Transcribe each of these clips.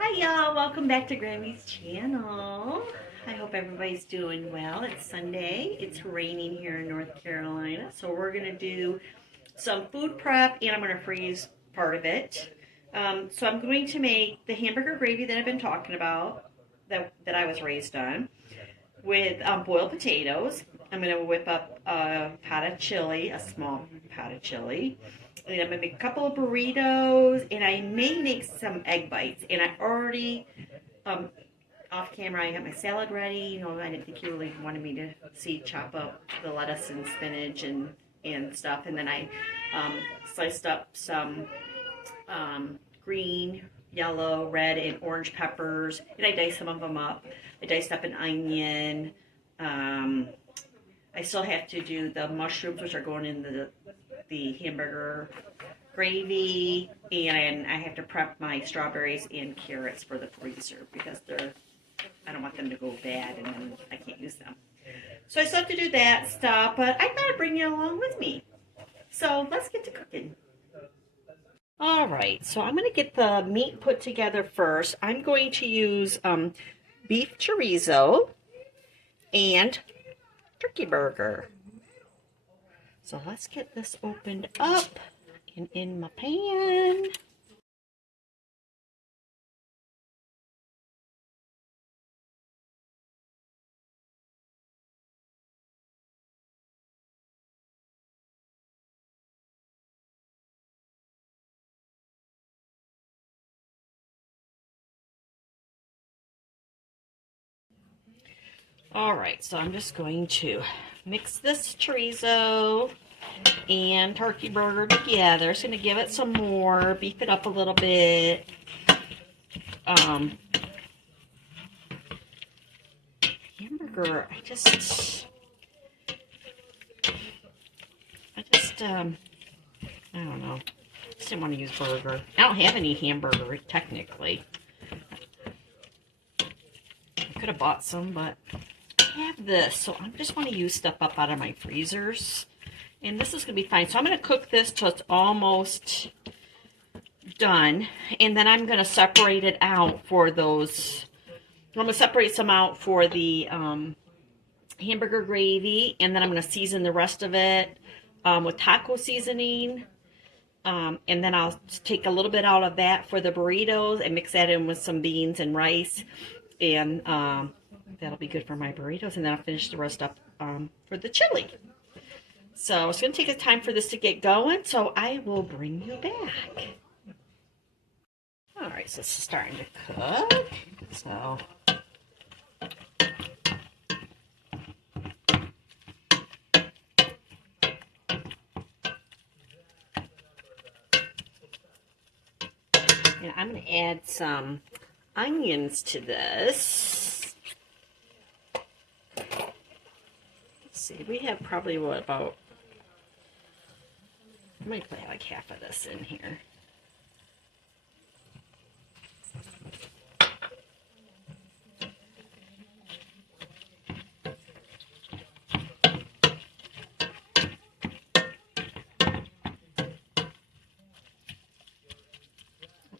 Hi y'all, welcome back to Grammy's channel. I hope everybody's doing well. It's Sunday. It's raining here in North Carolina. So we're going to do some food prep and I'm going to freeze part of it. So I'm going to make the hamburger gravy that I've been talking about that I was raised on with boiled potatoes. I'm going to whip up a pot of chili, a small pot of chili. And I'm going to make a couple of burritos, and I may make some egg bites. And I already, um, off camera, I got my salad ready. You know, I didn't think you really wanted me to see chop up the lettuce and spinach and stuff. And then I sliced up some green, yellow, red, and orange peppers, and I diced some of them up. I diced up an onion. Um, I still have to do the mushrooms, which are going in the hamburger gravy, and I have to prep my strawberries and carrots for the freezer because I don't want them to go bad and then I can't use them. So I still have to do that stuff, but I thought I'd bring you along with me. So let's get to cooking. All right, so I'm going to get the meat put together first. I'm going to use beef chorizo and turkey burger. So let's get this opened up and in my pan. All right, so I'm just going to mix this chorizo and turkey burger together. Just going to give it some more, beef it up a little bit. Hamburger, I don't know. Just didn't want to use burger. I don't have any hamburger, technically. I could have bought some, but I have this. So I just want to use stuff up out of my freezers. And this is going to be fine. So I'm going to cook this till it's almost done. And then I'm going to separate it out for those. I'm going to separate some out for the hamburger gravy. And then I'm going to season the rest of it with taco seasoning. And then I'll take a little bit out of that for the burritos and mix that in with some beans and rice. And that'll be good for my burritos. And then I'll finish the rest up for the chili. So it's going to take a time for this to get going, so I will bring you back. All right, so this is starting to cook. So and I'm going to add some onions to this. Let's see, we have probably what about, I might put like half of this in here.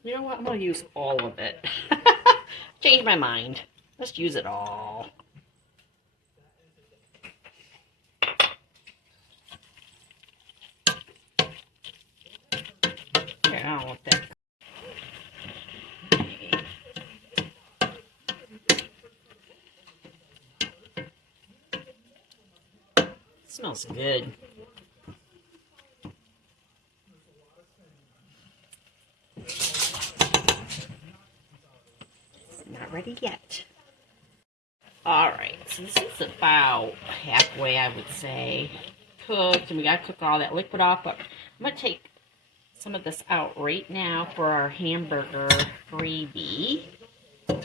You know what? I'm going to use all of it. Change my mind. Let's use it all. Here, I don't want that. Smells good. Not ready yet. Alright, so this is about halfway, I would say, cooked. And we got to cook all that liquid off. But I'm going to take some of this out right now for our hamburger gravy. I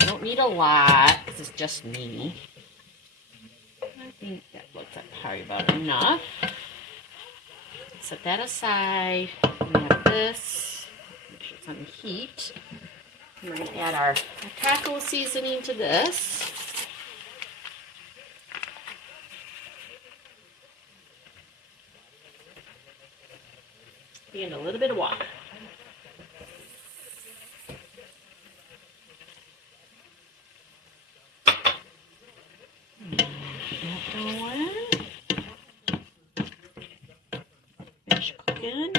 don't need a lot because it's just me. I think that looks like probably about enough. Set that aside. We have this. Make sure it's on the heat. And we're going to add our taco seasoning to this. And a little bit of water. chicken.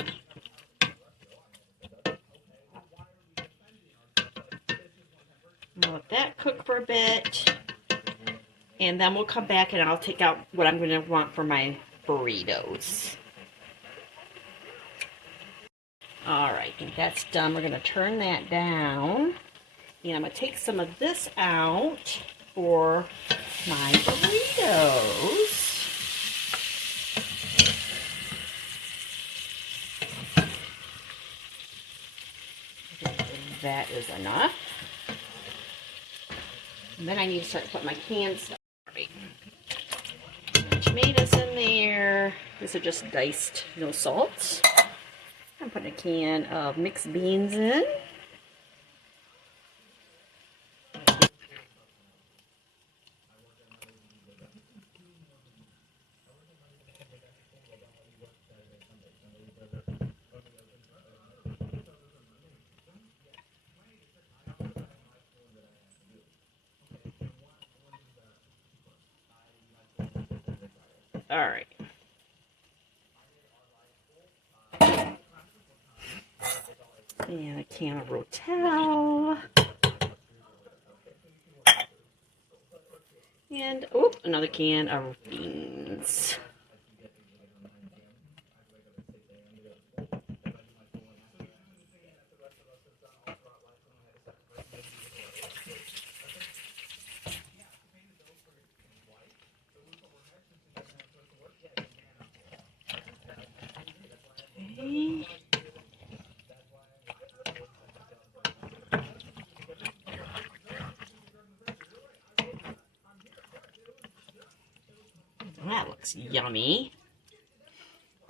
I'll let that cook for a bit. And then we'll come back and I'll take out what I'm going to want for my burritos. Alright, I think that's done. We're going to turn that down. And I'm going to take some of this out for my burritos. That is enough. And then I need to start putting my canned stuff. Right. Tomatoes in there. These are just diced, no salt. I'm putting a can of mixed beans in. All right. And a can of Rotel. And, oh, another can of beans. Okay. That looks yummy.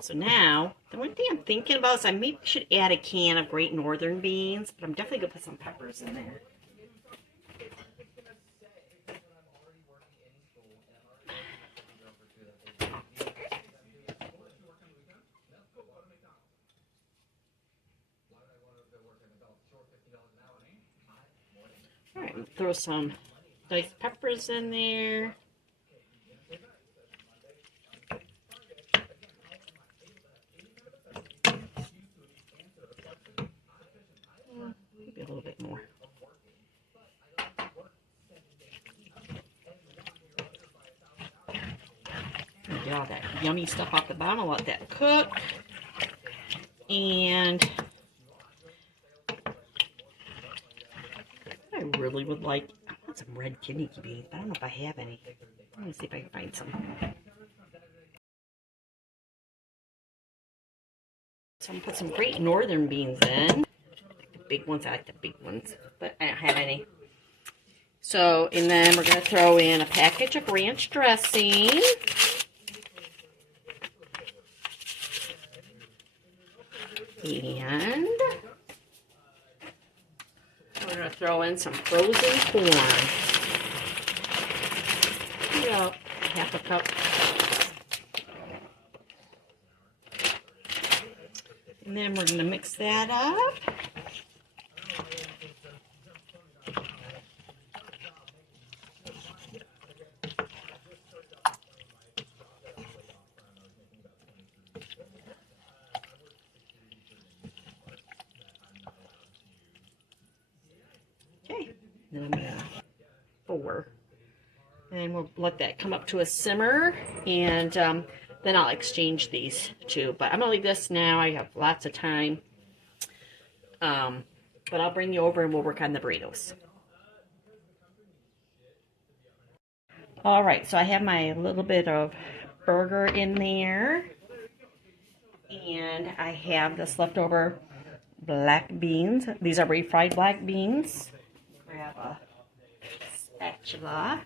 So now, the one thing I'm thinking about is I maybe should add a can of Great Northern beans, but I'm definitely going to put some peppers in there. Alright, we'll throw some diced peppers in there. Maybe a little bit more. Get all that yummy stuff off the bottom. I'll let that cook. And I really would like, I want some red kidney beans, but I don't know if I have any. Let me see if I can find some. So I'm going to put some Great Northern beans in. The big ones, I like the big ones, but I don't have any. So, and then we're going to throw in a package of ranch dressing. And we're going to throw in some frozen corn. About half a cup. And then we're going to mix that up. Okay, then I'm going to pour. And we'll let that come up to a simmer, and then I'll exchange these two. But I'm going to leave this now. I have lots of time. But I'll bring you over and we'll work on the burritos. All right, so I have my little bit of burger in there. And I have this leftover black beans. These are refried black beans. Grab a spatula.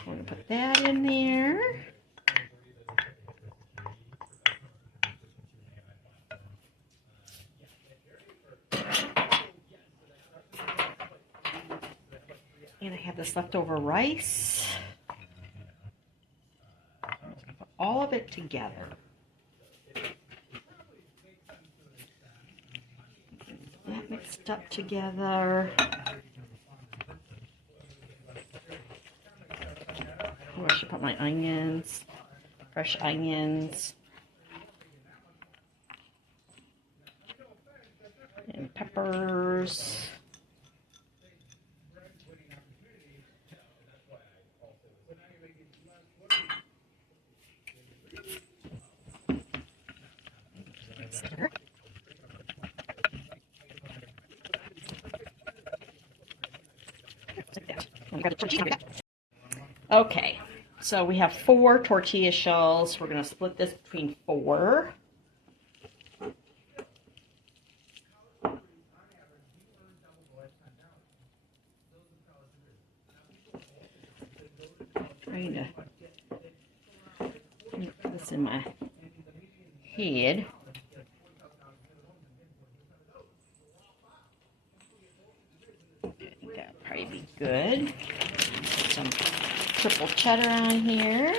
I'm going to put that in there. And I have this leftover rice. I'm just going to put all of it together. That mixed up together. Oh, I should put my onions, fresh onions. peppers. Okay, so we have 4 tortilla shells. We're going to split this between 4. Trying to put this in my head. I think that'll probably be good. Put some triple cheddar on here.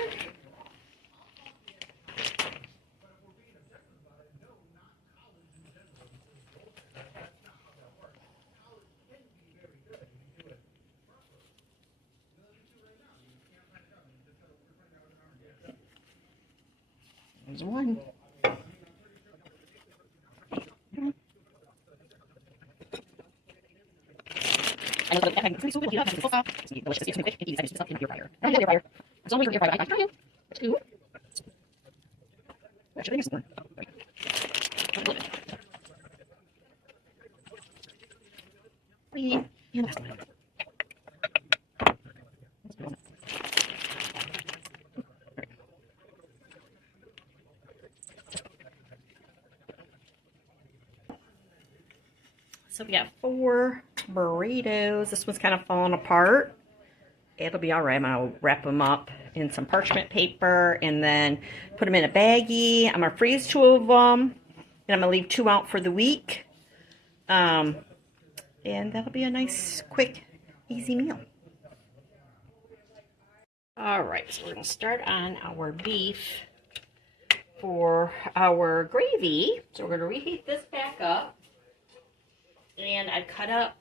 There's one. So we got 4 burritos. This one's kind of falling apart. It'll be all right. I'm going to wrap them up in some parchment paper and then put them in a baggie. I'm going to freeze 2 of them, and I'm going to leave 2 out for the week. And that'll be a nice, quick, easy meal. All right, so we're going to start on our beef for our gravy. So we're going to reheat this back up. And I cut up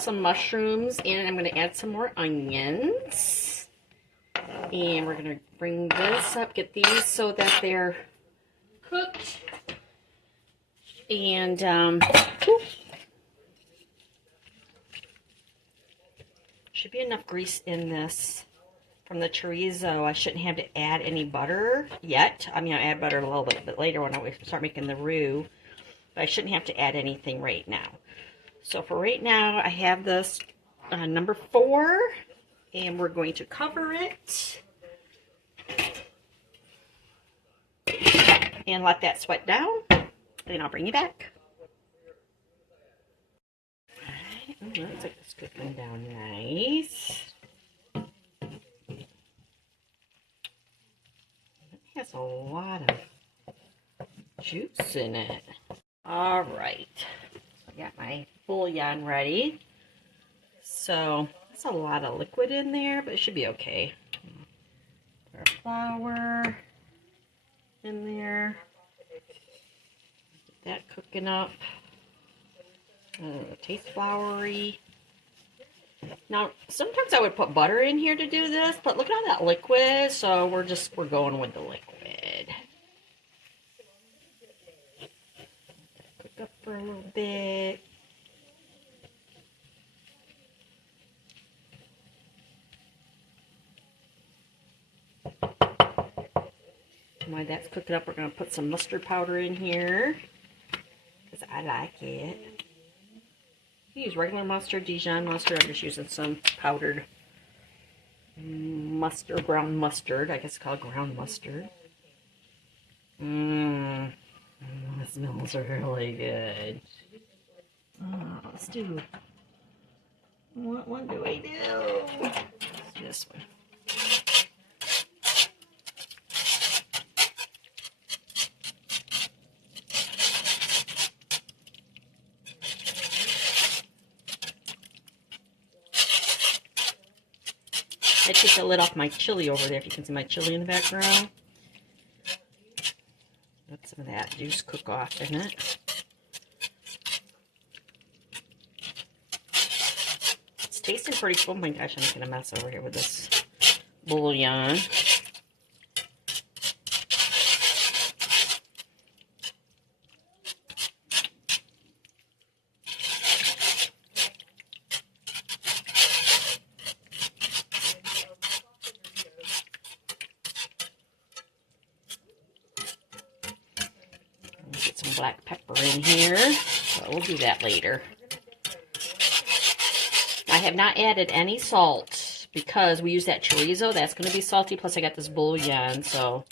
some mushrooms, and I'm going to add some more onions. And we're going to bring this up, get these so that they're cooked. And should be enough grease in this from the chorizo. I shouldn't have to add any butter yet. I mean, I'll add butter a little bit later when I start making the roux. But I shouldn't have to add anything right now. So for right now, I have this number 4, and we're going to cover it and let that sweat down. Then I'll bring you back. All right, looks like it's cooking down nice. It has a lot of juice in it. All right. Got my bouillon ready. So that's a lot of liquid in there, but it should be okay. Put our flour in there. Get that cooking up. Tastes floury. Now, sometimes I would put butter in here to do this, but look at all that liquid, so we're going with the liquid. Cook up for a little bit. While that's cooking up, we're going to put some mustard powder in here, because I like it. You use regular mustard, Dijon mustard. I'm just using some powdered mustard, ground mustard. I guess it's called ground mustard. It smells really good. Let's do, what one do I do? Let's do this one. I took the lid off my chili over there, if you can see my chili in the background. Let some of that juice cook off in it. It's tasting pretty cool. Oh my gosh, I'm making a mess over here with this bouillon. some black pepper in here, but we'll do that later. I have not added any salt because we use that chorizo. That's going to be salty, plus I got this bouillon, so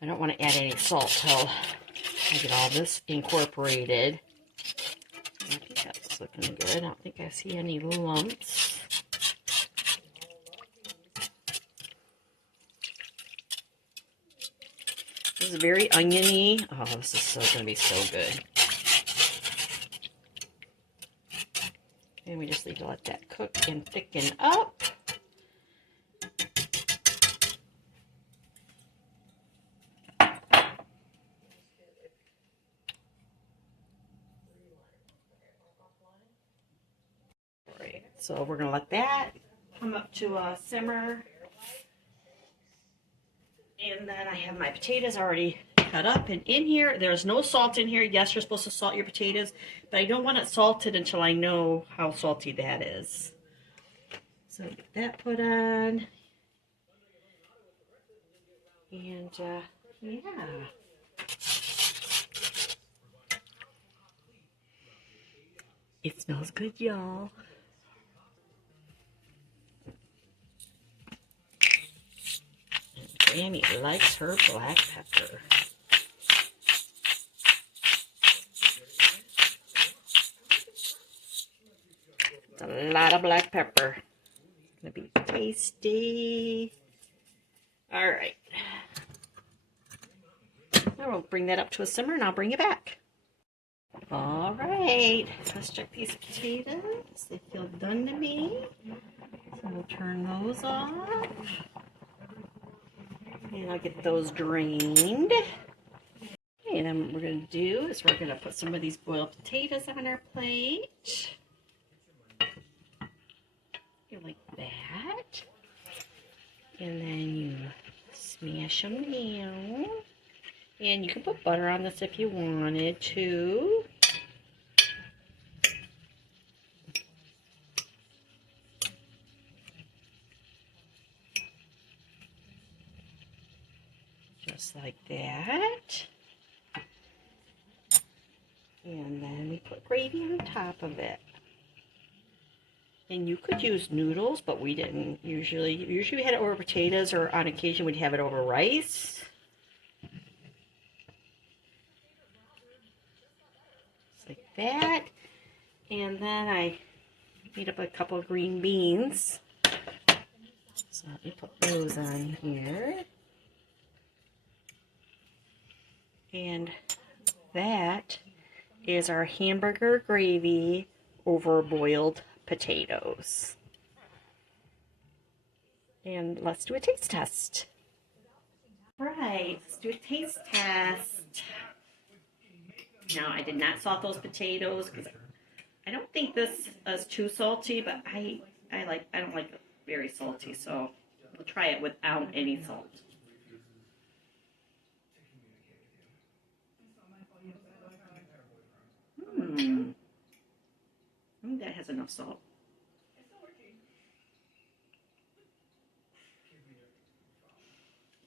I don't want to add any salt till I get all this incorporated. I think that's looking good. I don't think I see any lumps. This is very oniony. Oh, this is going to be so good. And we just need to let that cook and thicken up. Alright, so we're going to let that come up to a simmer. And then I have my potatoes already cut up, and in here, there's no salt in here. Yes, you're supposed to salt your potatoes, but I don't want it salted until I know how salty that is. So get that put on. And, yeah. It smells good, y'all. Granny likes her black pepper. It's a lot of black pepper. It's gonna be tasty. All right. Now we'll bring that up to a simmer and I'll bring you back. All right. Let's check these potatoes. They feel done to me. So we'll turn those off. And I'll get those drained. Okay, and then what we're going to do is we're going to put some of these boiled potatoes on our plate. Like that. And then you smash them down. And you can put butter on this if you wanted to. Just like that. And then we put gravy on top of it. And you could use noodles, but we didn't usually. Usually we had it over potatoes, or on occasion we'd have it over rice. Just like that. And then I made up a couple of green beans. So let me put those on here. And that is our hamburger gravy over boiled potatoes. And let's do a taste test. Right, let's do a taste test. Now, I did not salt those potatoes because I don't think this is too salty, but I don't like it very salty, so we'll try it without any salt. I think that has enough salt.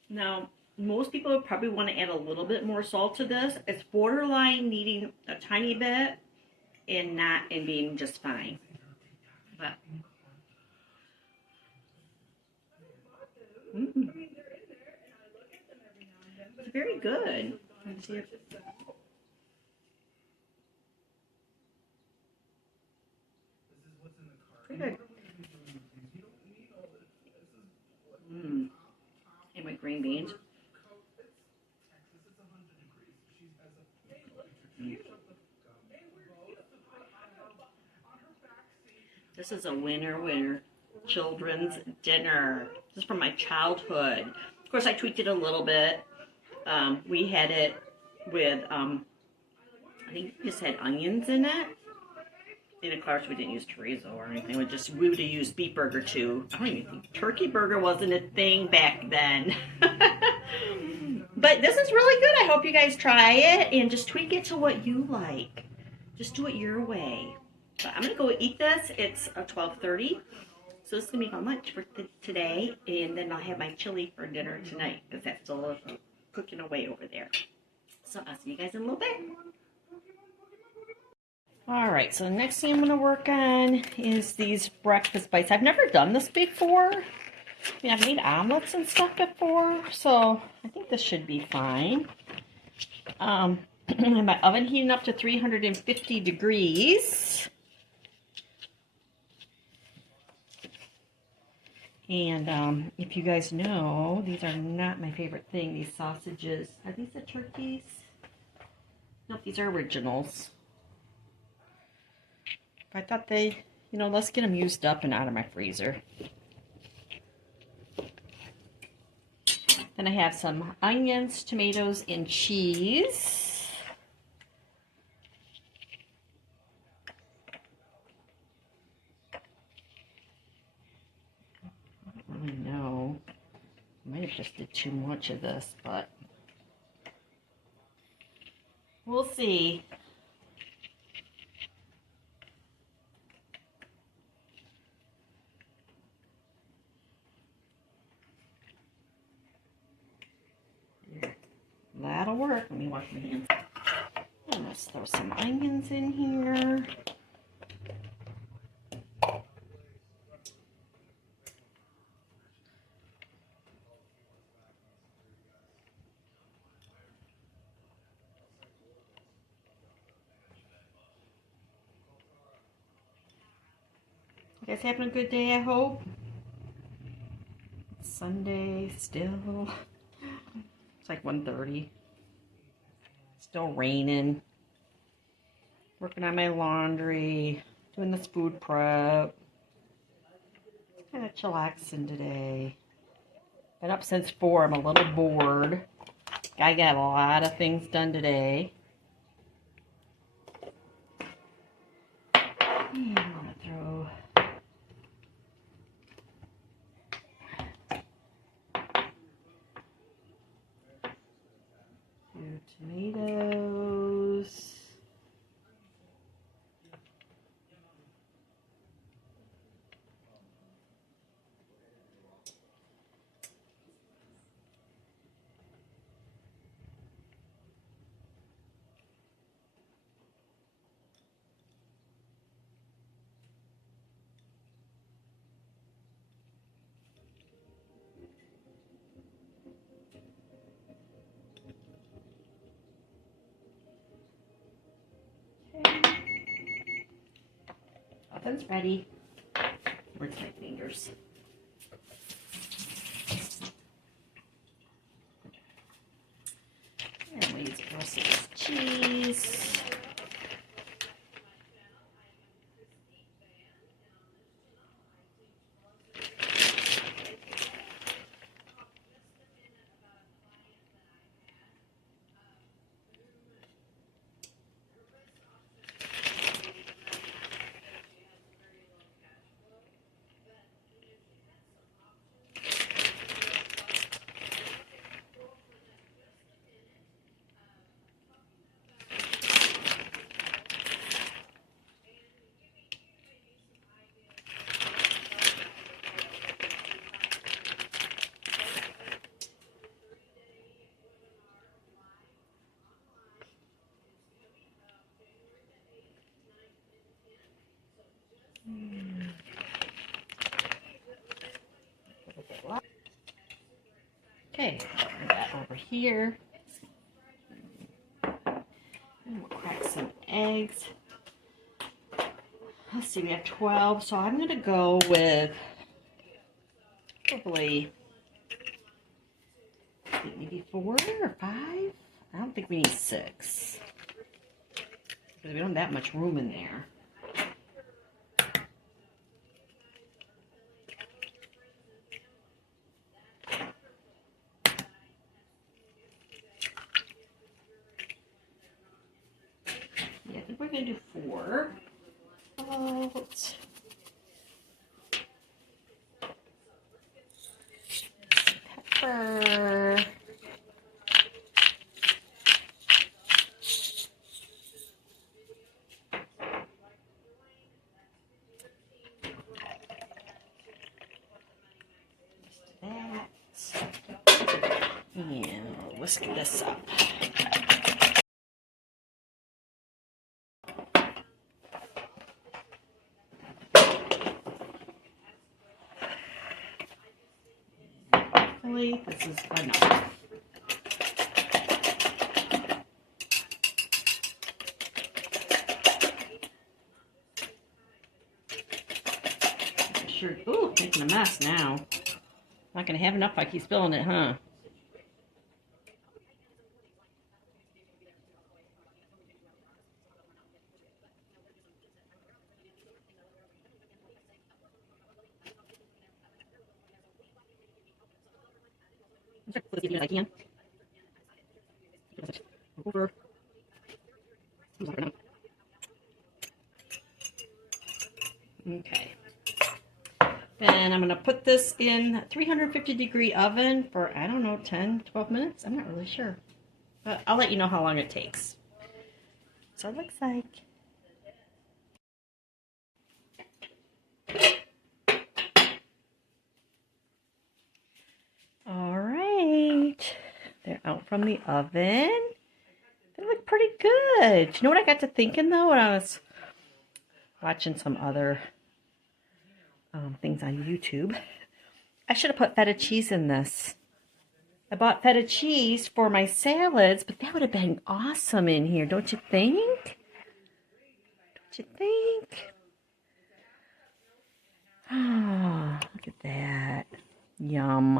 Now, most people would probably want to add a little bit more salt to this. It's borderline needing a tiny bit and being just fine. But it's very good. Let's see if pretty good. And my green beans. This is a winner children's dinner. This is from my childhood. Of course, I tweaked it a little bit. We had it with, I think we just had onions in it. And of course, we didn't use chorizo or anything. We would have used beef burger too. I don't even think turkey burger wasn't a thing back then. But this is really good. I hope you guys try it and just tweak it to what you like. Just do it your way. But I'm gonna go eat this. It's 12:30, so this is gonna be my lunch for today, and then I'll have my chili for dinner tonight because that's still cooking away over there. So I'll see you guys in a little bit. All right, so the next thing I'm going to work on is these breakfast bites. I've never done this before. I mean, I've made omelets and stuff before, so I think this should be fine. My oven heating up to 350 degrees. And if you guys know, these are not my favorite thing, these sausages. Are these the turkeys? Nope, these are originals. I thought they, you know, let's get them used up and out of my freezer. Then I have some onions, tomatoes, and cheese. I don't really know. I might have just did too much of this, but we'll see. That'll work. Let me wash my hands. And let's throw some onions in here. You guys having a good day, I hope? It's Sunday still. It's like 1:30. Still raining. Working on my laundry. Doing this food prep. Kind of chillaxing today. Been up since 4. I'm a little bored. I got a lot of things done today. And I'm gonna throw tomatoes. Oven's ready. Where's my fingers? And we use Brussels cheese. Okay, bring that over here. And we'll crack some eggs. Let's see, we have 12, so I'm going to go with probably maybe 4 or 5. I don't think we need 6 because we don't have that much room in there. Yeah, I think we're going to do 4. Oh, let's pepper. And whisk this up. hopefully this is enough. Sure. Ooh, making a mess now. Not gonna have enough if I keep spilling it, huh? I'm trying to put as even as I can. Over. Okay. Then I'm going to put this in 350-degree oven for, I don't know, 10, 12 minutes. I'm not really sure. But I'll let you know how long it takes. So it looks like. All right. They're out from the oven. They look pretty good. You know what I got to thinking, though, when I was watching some other things on YouTube? I should have put feta cheese in this. I bought feta cheese for my salads, but that would have been awesome in here, don't you think? Don't you think? Oh, look at that. Yum.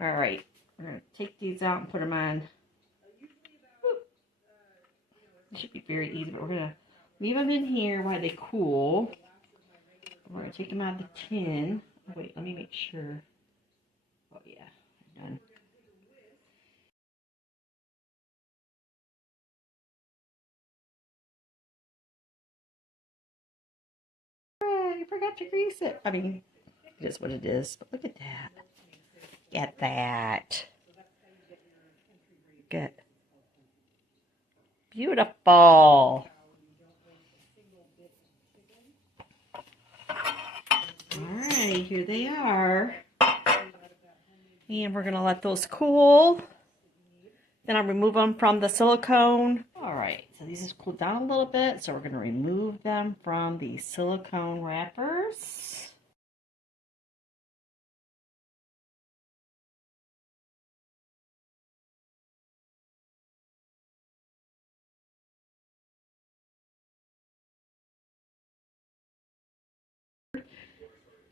All right, I'm going to take these out and put them on. It should be very easy, but we're going to leave them in here while they cool. We're going to take them out of the tin. Oh, wait, let me make sure. Oh, yeah, I'm done. I forgot to grease it. I mean, it is what it is, but look at that. Get that. Good. Beautiful. Alright, here they are. And we're going to let those cool. Then I'll remove them from the silicone. Alright, so these have cooled down a little bit, so we're going to remove them from the silicone wrappers.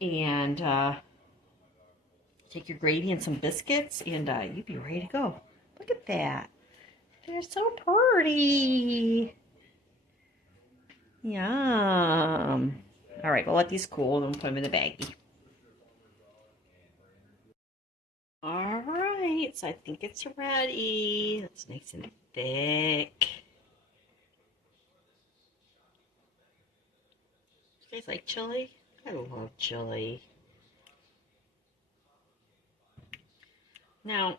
And take your gravy and some biscuits, and you'd be ready to go. Look at that. They're so pretty. Yum. All right, we'll let these cool and put them in the baggie. All right, so I think it's ready. It's nice and thick. You guys like chili? I love chili. Now,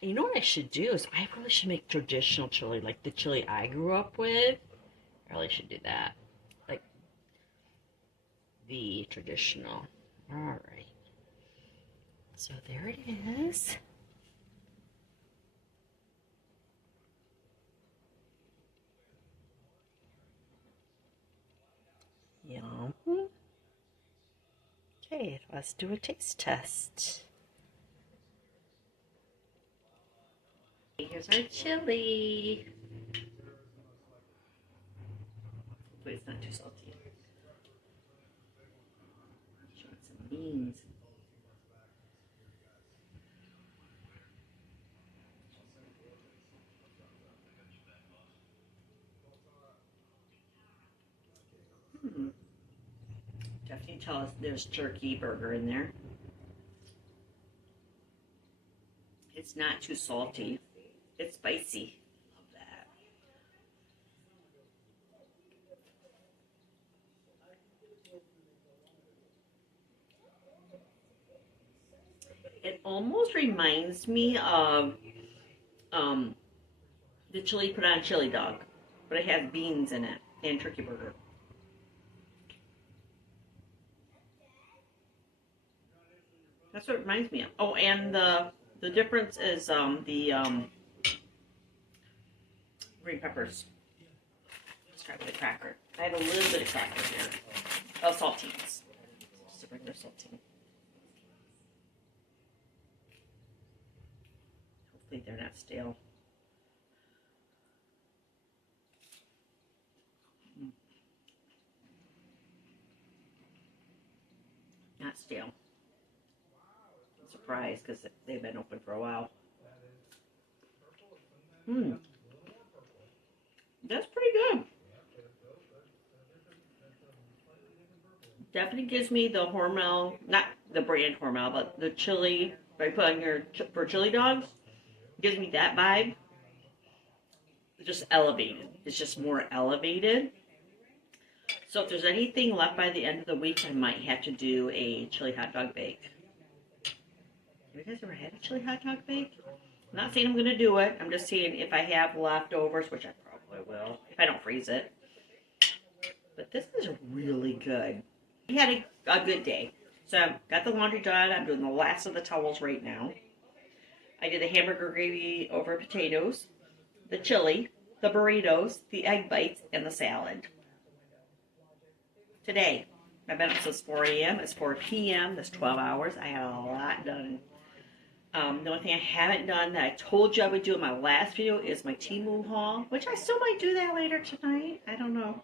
you know what I should do is I really should make traditional chili, like the chili I grew up with. I really should do that. Like the traditional. All right. So there it is. Yum. Okay, let's do a taste test. Here's our chili. Hopefully it's not too salty. She wants some beans. Definitely tell us there's turkey burger in there. It's not too salty. It's spicy. Love that. It almost reminds me of the chili put on chili dog, but it has beans in it and turkey burger. That's what it reminds me of. Oh, and the difference is the green peppers. Let's try with a cracker. I had a little bit of cracker here. Oh, saltines. Just a regular saltine. they're not stale. Not stale. I'm surprised because they've been open for a while. That's pretty good. Definitely gives me the Hormel, not the brand Hormel, but the chili, I put on your, for chili dogs, gives me that vibe. It's just elevated. It's just more elevated. So if there's anything left by the end of the week, I might have to do a chili hot dog bake. Have you guys ever had a chili hot dog bake? I'm not saying I'm going to do it. I'm just saying if I have leftovers, which I probably will, if I don't freeze it. But this is really good. We had a good day. So I've got the laundry done. I'm doing the last of the towels right now. I did the hamburger gravy over potatoes, the chili, the burritos, the egg bites, and the salad. Today, I've been up since 4 a.m. It's 4 p.m. That's 12 hours. I had a lot done. The only thing I haven't done that I told you I would do in my last video is my Temu haul, which I still might do that later tonight. I don't know.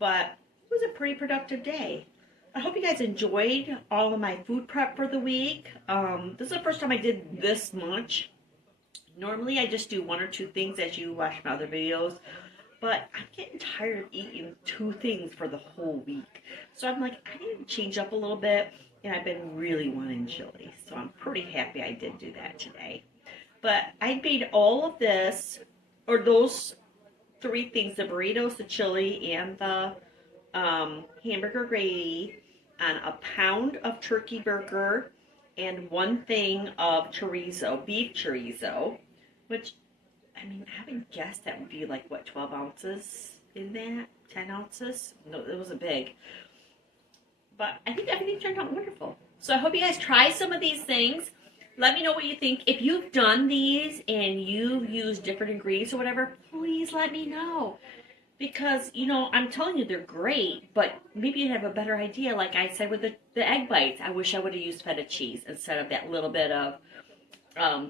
But it was a pretty productive day. I hope you guys enjoyed all of my food prep for the week. This is the first time I did this much. Normally I just do 1 or 2 things as you watch my other videos. But I'm getting tired of eating 2 things for the whole week. So I'm like, I need to change up a little bit. And I've been really wanting chili. So I'm pretty happy I did do that today. But I made all of this, or those 3 things, the burritos, the chili, and the hamburger gravy, on a pound of turkey burger and 1 thing of chorizo, beef chorizo, which, I mean, I would guess that would be like, what, 12 ounces in that? 10 ounces? No, it wasn't big. But I think everything turned out wonderful. So I hope you guys try some of these things. Let me know what you think. If you've done these and you've used different ingredients or whatever, please let me know. Because, you know, I'm telling you they're great, but maybe you have a better idea. Like I said with the egg bites, I wish I would have used feta cheese instead of that little bit of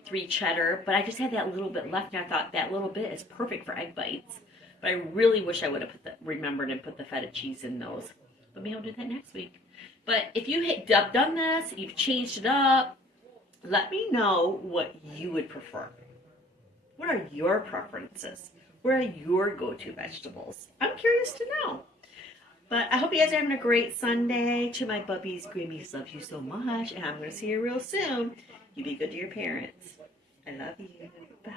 3 cheddar. But I just had that little bit left, and I thought that little bit is perfect for egg bites. But I really wish I would have remembered and put the feta cheese in those. But maybe I'll do that next week. But if you have done this, you've changed it up, let me know what you would prefer. What are your preferences? What are your go-to vegetables? I'm curious to know. But I hope you guys are having a great Sunday. To my bubbies, Grammies love you so much. And I'm going to see you real soon. You be good to your parents. I love you. Bye.